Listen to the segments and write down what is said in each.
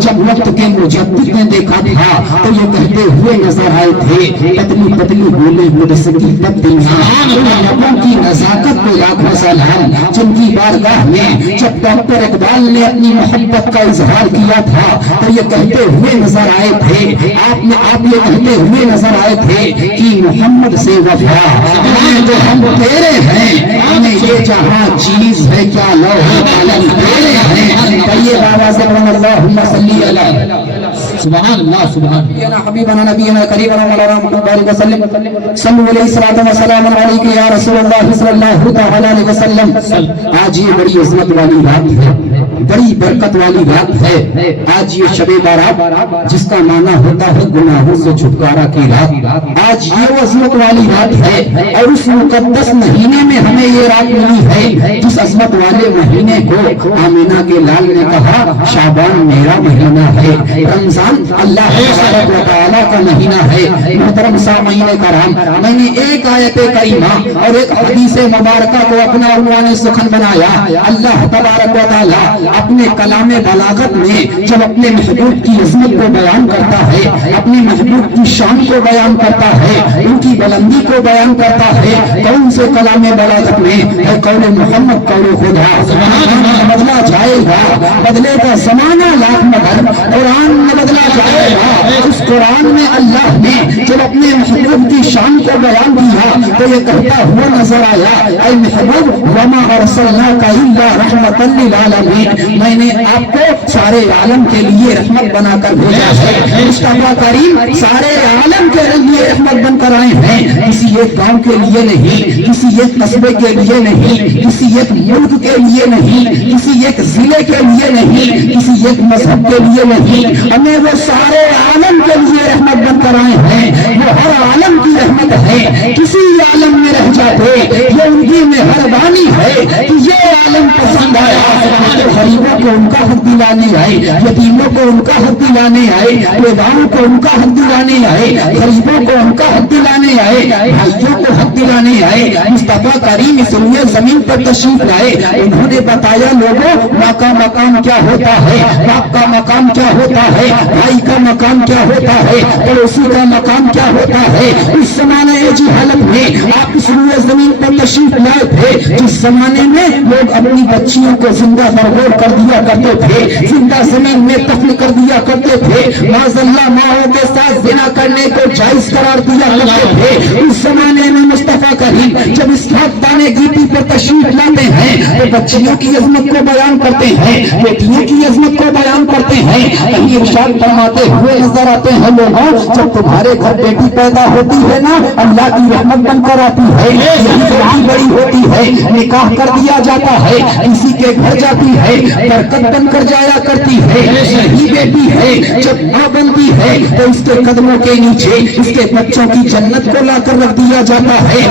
جب وقت کے مجدد نے دیکھا تھا تو یہ کہتے ہوئے نظر آئے تھے، پتلی پتلی بولے مدثری تبدیلیاں، لبوں کی نزاکت کو لاکھوں سلام، جن کی بارگاہ میں جب ڈاکٹر اقبال نے اپنی محبت کا اظہار کیا تھا تو یہ کہتے ہوئے نظر آئے تھے، آپ یہ کہتے ہوئے نظر آئے تھے کہ محمد سے وفا جو ہم تیرے ہیں، ہمیں یہ جہاں چیز ہے کیا لوح قلم تیرے ہیں، کہیے بابا سبحان اللہم صلی علیہ سبحان اللہ سبحان نبینا حبیبنا نبینا کریمنا مولانا محمد علیہ وسلم صلی علیہ الصلوۃ والسلام علیک یا رسول اللہ صلی اللہ تعالی علیہ وسلم۔ آج یہ بڑی عظمت والی رات ہے، بڑی برکت والی رات ہے، آج یہ شب بارات جس کا معنی ہوتا ہے گناہوں سے چھٹکارا کی رات، آج یہ عظمت والی رات ہے، اور اس مقدس مہینے میں ہمیں یہ رات ملی ہے جس عظمت والے مہینے کو آمینہ کے لال نے کہا شعبان میرا مہینہ ہے، رمضان اللہ تبارک و تعالیٰ کا مہینہ ہے۔ محترم سامعین کرام، میں نے ایک آیت کریمہ اور ایک حدیث مبارکہ کو اپنا عنوان سخن بنایا۔ اللہ تبارک و تعالیٰ اپنے کلام بلاغت میں جب اپنے محبوب کی عظمت کو بیان کرتا ہے، اپنے محبوب کی شان کو بیان کرتا ہے، ان کی بلندی کو بیان کرتا ہے، کون سے کلام بلاغت میں ہے قول محمد قول خدا، بدلا جائے گا بدلے کا زمانہ لاکھ مگر قرآن میں بدلا جائے گا۔ اس قرآن میں اللہ نے جب اپنے محبوب کی شان کو بیان کیا تو یہ کہتا ہوا نظر آیا اے محبوب وما ارسلناک الا رحمۃ للعالمین، میں نے آپ کو سارے عالم کے لیے رحمت بنا کر بھیجا ہے۔ مصطفیٰ کریم سارے عالم کے لیے رحمت بن کر آئے ہیں، کسی ایک گاؤں کے لیے نہیں، کسی ایک قصبے کے لیے نہیں، کسی ایک ملک کے لیے نہیں، کسی ایک ضلع کے لیے نہیں، کسی ایک مذہب کے لیے نہیں، ہمیں وہ سارے عالم کے لیے رحمت بن کر آئے ہیں۔ وہ ہر عالم کی رحمت ہے، کسی عالم میں رہ جاتے یہ ان کی مہربانی ہے کہ یہ عالم پسند آیا، غریبوں کو ان کا حق دلانے آئے، یتیموں کو ان کا حق دلانے آئے، بیواؤں کو ان کا حق دلانے آئے، غریبوں کو ان کا حق دلانے آئے، بھائیوں کو حق دلانے آئے۔ مصطفیٰ کریم اس لیے زمین پر تشریف لائے، انہوں نے بتایا لوگوں ماں کا مقام کیا ہوتا ہے، باپ کا مقام کیا ہوتا ہے، بھائی کا مقام کیا ہوتا ہے، پڑوسی کا مقام کیا ہوتا ہے۔ اس زمانے جہالت میں آپ اس روئے زمین پر تشریف لائے تھے جس زمانے میں لوگ اپنی بچیوں کو زندہ مرغوب کر دیا کرتے تھے، زندہ زمین میں دفن کر دیا کرتے تھے، معاذ اللہ ماؤں کے ساتھ زنا کرنے کو جائز قرار دیا کرتے تھے۔ اس زمانے میں مصطفیٰ کریم جب اس دانے گیتی پر تشریف لاتے ہیں تو بچیوں کی عظمت کو بیان کرتے ہیں، بیٹیوں کی عظمت کو بیان کرتے ہیں، کہیں ارشاد فرماتے ہوئے نظر آتے ہیں لوگوں جب تمہارے گھر بیٹی پیدا ہوتی ہے نا اللہ کی رحمت بن کر آتی ہے، یہی قرآن بڑی ہوتی ہے، نکاح کر دیا جاتا ہے، کسی کے گھر جاتی ہے برکت بن کر جایا کرتی ہے، یہی بیٹی ہے جب ماں بنتی ہے تو اس کے قدموں کے نیچے اس کے بچوں کی جنت کو لا کر رکھ دیا جاتا ہے۔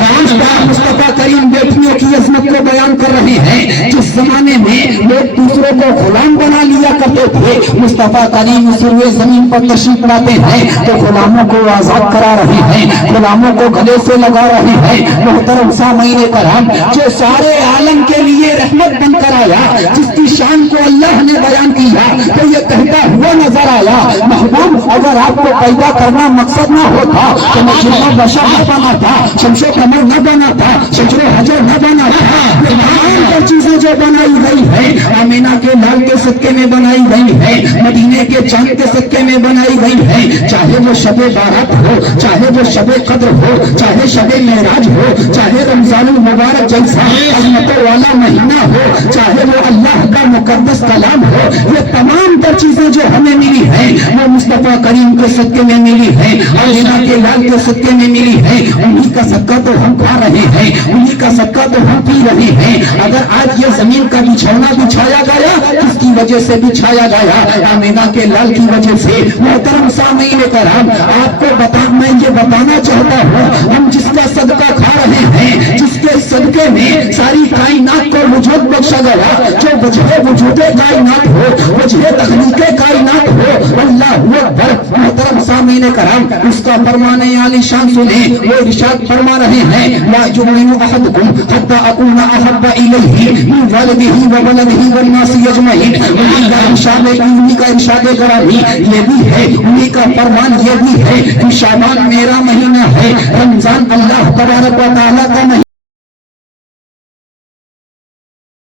مصطفیٰ کریم بیٹیوں کی عظمت کو بیان کر رہے ہیں، جس زمانے میں لوگ دوسروں کو غلام بنا لیا کرتے تھے مصطفیٰ کریم اس روئے زمین پر تشریف لاتے ہیں تو غلاموں کو آزاد کرا رہے ہیں، غلاموں کو گلے سے لگا رہے ہیں۔ محترم سامعین کرام، جو سارے عالم کے لیے رحمت بن کر آیا، جس کی شان کو اللہ نے بیان کیا تو یہ کہتا ہوا نظر آیا محبوب اگر آپ کو پیدا کرنا مقصد نہ ہوتا تو میں جنہ بشر نہ بنا تھا، شمس و قمر نہ بنا تھا، شجر و حجر نہ بنا تھا، تمام پر چیزیں جو بنائی گئی ہے آمینہ کے لال کے صدقے میں بنائی گئی ہے، مدینے کے چاند کے صدقے میں بنائی گئی ہے، چاہے وہ شب بارات ہو، چاہے وہ شب قدر ہو، چاہے شب معراج ہو، چاہے رمضان المبارک جیسا عظمتوں والا مہینہ ہو، چاہے وہ اللہ کا مقدس کلام ہو، یہ تمام تر چیزیں جو ہمیں ملی ہیں وہ مصطفیٰ کریم کے صدقے میں ملی ہے، آمینہ کے لال کے صدقے میں ملی ہے۔ انہی کا صدقہ تو ہم کھا رہے ہیں، انہی کا صدقہ تو ہم پی رہے ہیں۔ اگر آج یہ زمین کا بچھونا بچھایا گیا کس کی وجہ سے بچھایا گیا؟ آمینہ کے لال کی وجہ سے۔ محترم سامعین کرام، آپ کو میں یہ بتانا چاہتا ہوں ہم جس کا صدقہ کھا رہے ہیں، جس کے صدقے میں ساری کائنات کو وجود بخشا گیا، جو وجہ وجود کائنات ہو، وجہ تخلیق کائنات ہو، اللہ اکبر۔ محترم سامعین کرام اس کا فرمان عالی شان سنیں. وہ ارشاد فرما رہے ہیں لا یؤمن احدکم حتی اکون احب الیہ من والدہ وولدہ والناس اجمعین. ان کا ارشاد انہی کا ارشاد گرامی یہ بھی ہے, انہی کا فرمان یہ بھی ہے کہ شعبان میرا مہینہ ہے, رمضان اللہ تبارک و تعالیٰ